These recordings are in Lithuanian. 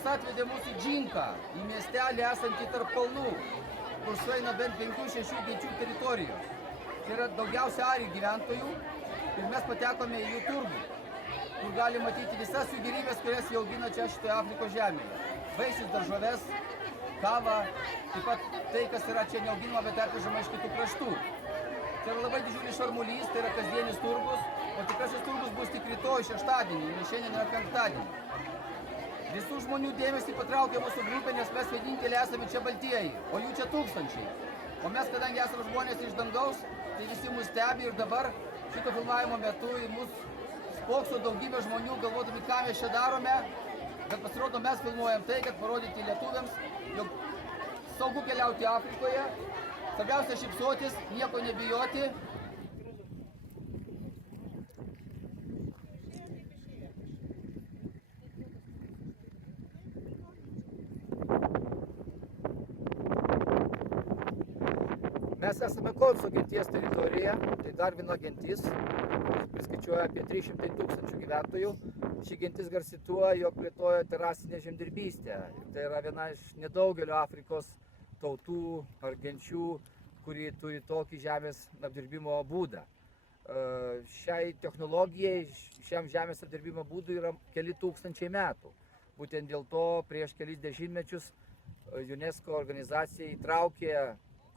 Linas atvedė mūsų džinką į miestelį esantį tarp kalnų, kur sueina bent 5-6 genčių teritorijos. Čia yra daugiausia arijų gyventojų ir mes patekome į jų turgų, kur gali matyti visas jų gėrybės, kurias jie augina čia šitoje Afrikos žemėje. Vaisius, daržoves, kavą, taip pat tai, kas yra čia neauginama, bet atvežama iš kitų kraštų. Tai yra labai didžiulis šarmulys, tai yra kasdienis turgus, o tikrasis turgus bus tik rytoj, šeštadienį, nes šiandien yra penktadienį. Visų žmonių dėmesį patraukė mūsų grupė, nes mes vieninteliai esame čia baltieji, o jų čia tūkstančiai. O mes, kadangi esame žmonės iš dangaus, tai visi mus stebi ir dabar šito filmavimo metu į mus spokso daugybė žmonių, galvodami, ką mes čia darome, bet pasirodo mes filmuojam tai, kad parodyti lietuviams, jog saugu keliauti Afrikoje, svarbiausia šypsotis, nieko nebijoti. Mes esame Konso genties teritorija, tai dar viena gentis, priskaičiuoja apie 300 000 gyventojų. Ši gentis garsi tuo, jog plėtoja terasinę žemdirbystę. Tai yra viena iš nedaugelio Afrikos tautų ar genčių, kuri turi tokį žemės apdirbimo būdą. Šiai technologijai, šiam žemės apdirbimo būdui yra keli tūkstančiai metų. Būtent dėl to prieš kelis dešimtmečius UNESCO organizacija įtraukė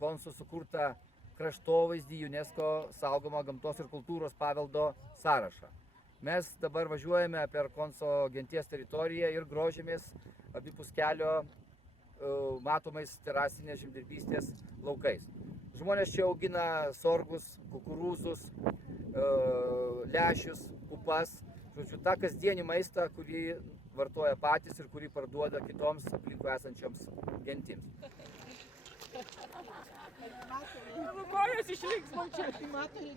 Konso sukurtą kraštovaizdį UNESCO saugomą gamtos ir kultūros paveldo sąrašą. Mes dabar važiuojame per Konso genties teritoriją ir grožimės abipus kelio matomais terasinės žemdirbystės laukais. Žmonės čia augina sorgus, kukurūzus, lęšius, pupas, žodžiu, tą kasdienį maistą, kurį vartoja patys ir kurį parduoda kitoms aplinkui esančioms gentims.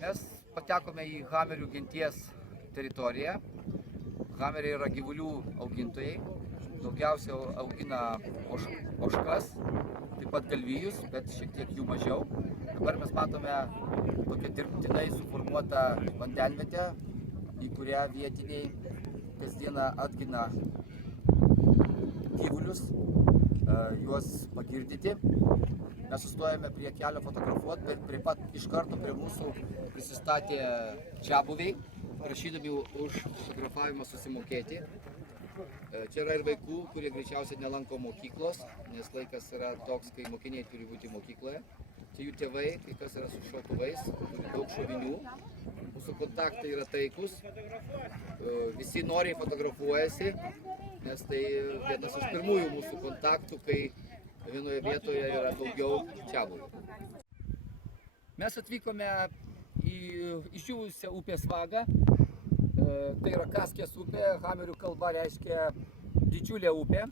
Mes patekome į Hamerių genties teritoriją. Hameriai yra gyvulių augintojai. Daugiausia augina ožkas, taip pat galvijus, bet šiek tiek jų mažiau. Dabar mes matome tokią dirbtinai suformuotą vandenvietę, į kurią vietiniai kasdieną atgina gyvulius, juos pagirdyti. Mes sustojame prie kelio fotografuoti, bet prie pat iš karto prie mūsų prisistatė čiabuviai, prašydami už fotografavimą susimokėti. Čia yra ir vaikų, kurie greičiausiai nelanko mokyklos, nes laikas yra toks, kai mokiniai turi būti mokykloje. Čia jų tėvai, kai kas yra su šautuvais, turi daug šovinių. Mūsų kontaktai yra taikus, visi noriai fotografuojasi, nes tai vienas iš pirmųjų mūsų kontaktų, kai vienoje vietoje yra daugiau čiabuvių. Mes atvykome į išdžiūvusią upės vagą. Tai yra Kaskės upė, Hamerių kalba reiškia didžiulė upė.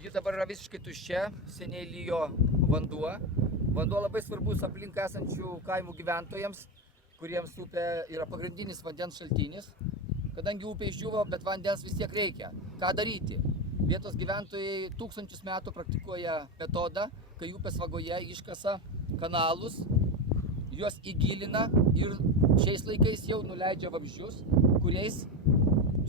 Ji dabar yra visiškai tuščia, seniai lyjo vanduo. Vanduo labai svarbus aplink esančių kaimų gyventojams, kuriems upė yra pagrindinis vandens šaltinis. Kadangi upė išdžiūvo, bet vandens vis tiek reikia. Ką daryti? Vietos gyventojai tūkstančius metų praktikuoja metodą, kai upės vagoje iškasa kanalus, juos įgilina ir šiais laikais jau nuleidžia vamzdžius, kuriais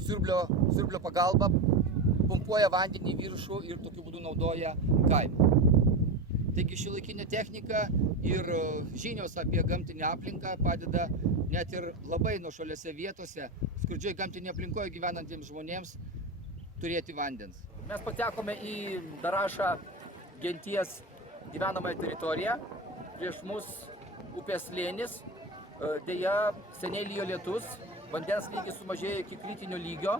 siurblio pagalba pumpuoja vandenį į viršų ir tokiu būdu naudoja kaimą. Taigi šiuolaikinė technika ir žinios apie gamtinę aplinką padeda net ir labai nuošaliose vietose, skurdžioj gamtinėje aplinkoje gyvenantiems žmonėms turėti vandens. Mes patekome į Darašą genties gyvenamąją teritoriją. Prieš mus upės slėnis. Deja, seniai lyjo lietus, vandens lygis sumažėjo iki kritinio lygio.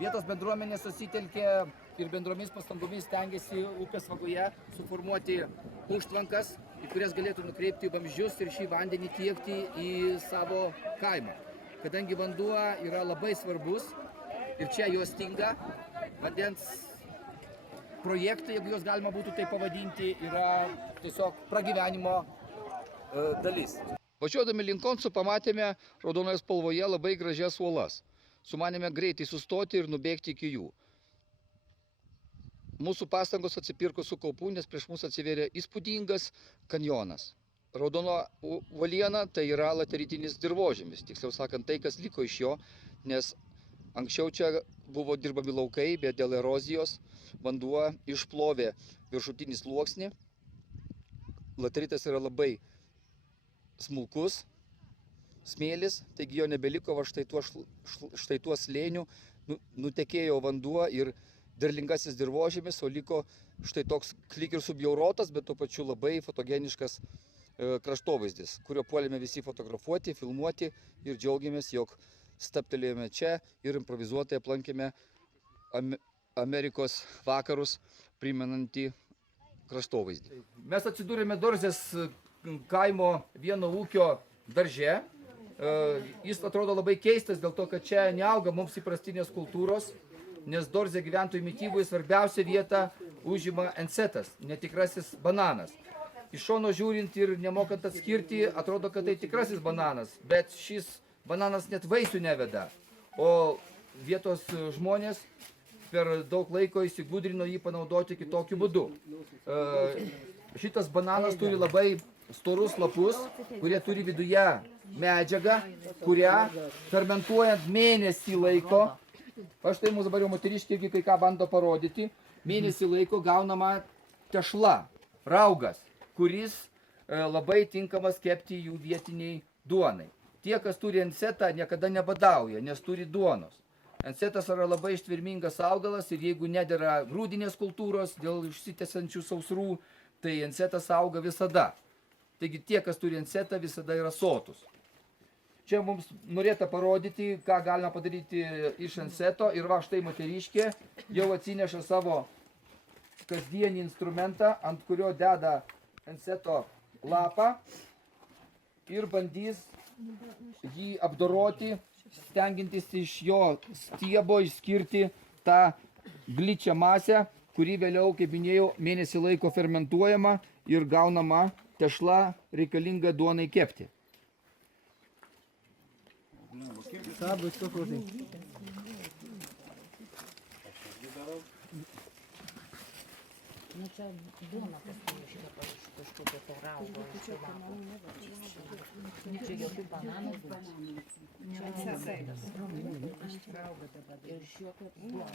Vietos bendruomenė susitelkė ir bendromis pastangomis stengiasi upės vagoje suformuoti užtvankas, į kurias galėtų nukreipti vamzdžius ir šį vandenį tiekti į savo kaimą. Kadangi vanduo yra labai svarbus ir čia jo stinga, vandens projektai, jeigu juos galima būtų tai pavadinti, yra tiesiog pragyvenimo dalis. Važiuodami link Konso pamatėme raudonoje spalvoje labai gražias uolas. Sumanėme greitai sustoti ir nubėgti iki jų. Mūsų pastangos atsipirko su kaupu, nes prieš mus atsivėrė įspūdingas kanjonas. Raudona uoliena tai yra lateritinis dirvožemis, tiksliau sakant tai, kas liko iš jo, nes anksčiau čia buvo dirbami laukai, bet dėl erozijos vanduo išplovė viršutinį sluoksnį. Lateritas yra labai smulkus smėlis, taigi jo nebeliko, va štai tuo slėniu nutekėjo vanduo ir derlingasis dirvožemis, o liko štai toks lyg ir subjaurotas, bet tuo pačiu labai fotogeniškas kraštovaizdis, kurio puolėme visi fotografuoti, filmuoti ir džiaugiamės, jog stabtelėjome čia ir improvizuotai aplankėme Amerikos vakarus primenantį kraštovaizdį. Mes atsidūrėme Dorzės kaimo vieno ūkio darže. Jis atrodo labai keistas dėl to, kad čia neauga mums įprastinės kultūros, nes Dorzė gyventojų mityboje svarbiausia vieta užima encetas, netikrasis bananas. Iš šono žiūrint ir nemokant atskirti, atrodo, kad tai tikrasis bananas, bet šis bananas net vaisių neveda. O vietos žmonės per daug laiko įsigudrino jį panaudoti kitokiu būdu. Šitas bananas turi labai storus lapus, kurie turi viduje medžiagą, kurią fermentuojant mėnesį laiko, aš tai mūsų dabar jau moteriškė irgi kai ką bando parodyti, mėnesį laiko gaunama tešla, raugas, kuris labai tinkamas kepti jų vietiniai duonai. Tie, kas turi encetą, niekada nebadauja, nes turi duonos. Encetas yra labai ištvermingas augalas ir jeigu nedėra grūdinės kultūros dėl išsitęsiančių sausrų, tai encetas auga visada. Taigi tie, kas turi encetą, visada yra sotus. Čia mums norėta parodyti, ką galima padaryti iš enceto ir va štai moteriškė jau atsineša savo kasdienį instrumentą, ant kurio deda enceto lapą ir bandys jį apdoroti, stengiantis iš jo stiebo išskirti tą gličią masę, kuri vėliau, kaip minėjau, mėnesį laiko fermentuojama ir gaunama tešla reikalinga duonai kepti. Nu čia duona paskui iškepa iš kažkokio to raugo, iš to lapo. Čia jokių bananų duona. Ir šiokio duona.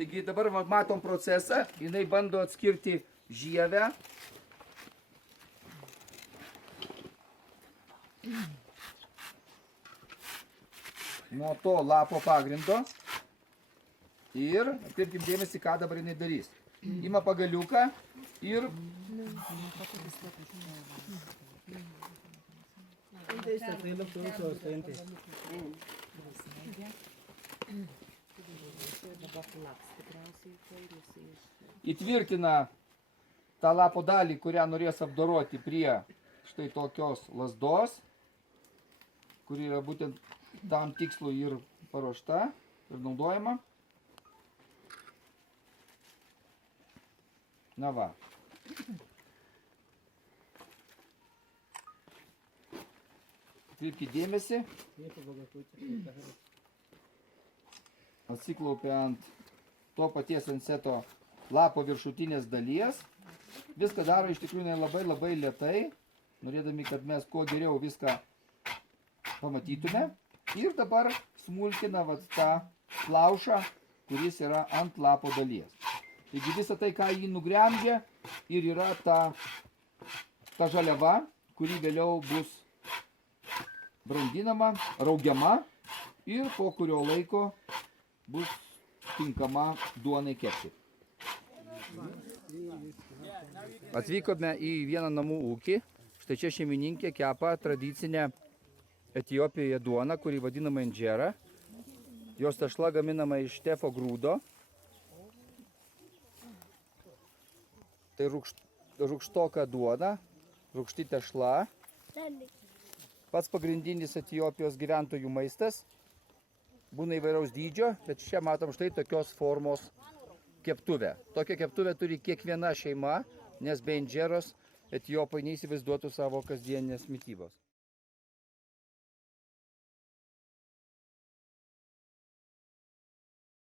Taigi dabar matom procesą, jinai bando atskirti žievę. Nuo to lapo pagrindo. Ir atkreipkim dėmesį, ką dabar jinai darys. Ima pagaliuką ir įtvirtina tą lapo dalį, kurią norės apdoroti prie štai tokios lazdos, kuri yra būtent tam tikslui ir paruošta ir naudojama. Na va. Atkreipkite dėmesį. Atsiklaupia ant to paties enceto lapo viršutinės dalies. Viską daro iš tikrųjų labai lėtai, norėdami, kad mes kuo geriau viską pamatytume. Ir dabar smulkina vat tą plaušą, kuris yra ant lapo dalies. Taigi visą tai, ką jį nugremžia, ir yra ta žaliava, kuri vėliau bus brandinama, raugiama ir po kurio laiko bus tinkama duonai kepti. Atvykome į vieną namų ūkį. Štai čia šeimininkė kepa tradicinę Etiopijoje duoną, kuri vadinama injera. Jos tešla gaminama iš tefo grūdo. Tai rūgštoka duona, rūgšti tešla. Pats pagrindinis Etiopijos gyventojų maistas. Būna įvairaus dydžio, bet čia matom štai tokios formos keptuvę. Tokią keptuvę turi kiekviena šeima, nes be injeros etiopai neįsivaizduotų savo kasdieninės mitybos.